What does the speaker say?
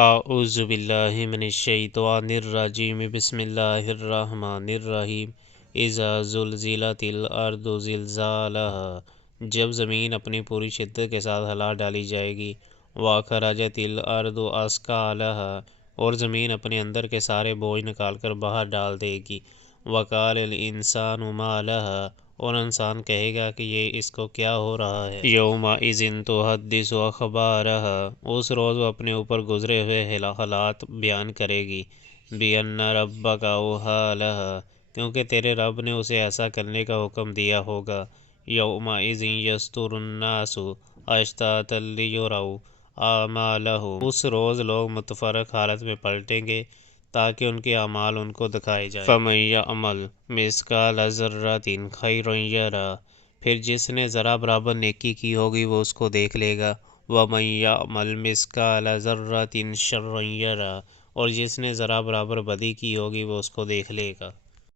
اعوذ باللہ من الشیطان الرجیم بسم اللہ الرحمن الرحیم اذا زلزلت الارض زلزالہا، جب زمین اپنی پوری شدت کے ساتھ ہلا ڈالی جائے گی، واخرجت الارض اثقالہا، اور زمین اپنے اندر کے سارے بوجھ نکال کر باہر ڈال دے گی، وقال الانسان ما لہا، اور انسان کہے گا کہ یہ اس کو کیا ہو رہا ہے، یومئذ تحدث اخبارہا، اس روز وہ اپنے اوپر گزرے ہوئے حالات بیان کرے گی، بِأَنَّ رَبَّكَ أَوْحَىٰ لَهَا، کیونکہ تیرے رب نے اسے ایسا کرنے کا حکم دیا ہوگا، یومئذ یصدر الناس اشتاتا لیروا اعمالهم، اس روز لوگ متفرق حالت میں پلٹیں گے تاکہ ان کے اعمال ان کو دکھائے جائیں، فَمَن يَعْمَلْ مِثْقَالَ ذَرَّةٍ خَيْرًا يَرَهُ، پھر جس نے ذرہ برابر نیکی کی ہوگی وہ اس کو دیکھ لے گا، وَمَن يَعْمَلْ مِثْقَالَ ذَرَّةٍ شَرًّا يَرَهُ، اور جس نے ذرہ برابر بدی کی ہوگی وہ اس کو دیکھ لے گا۔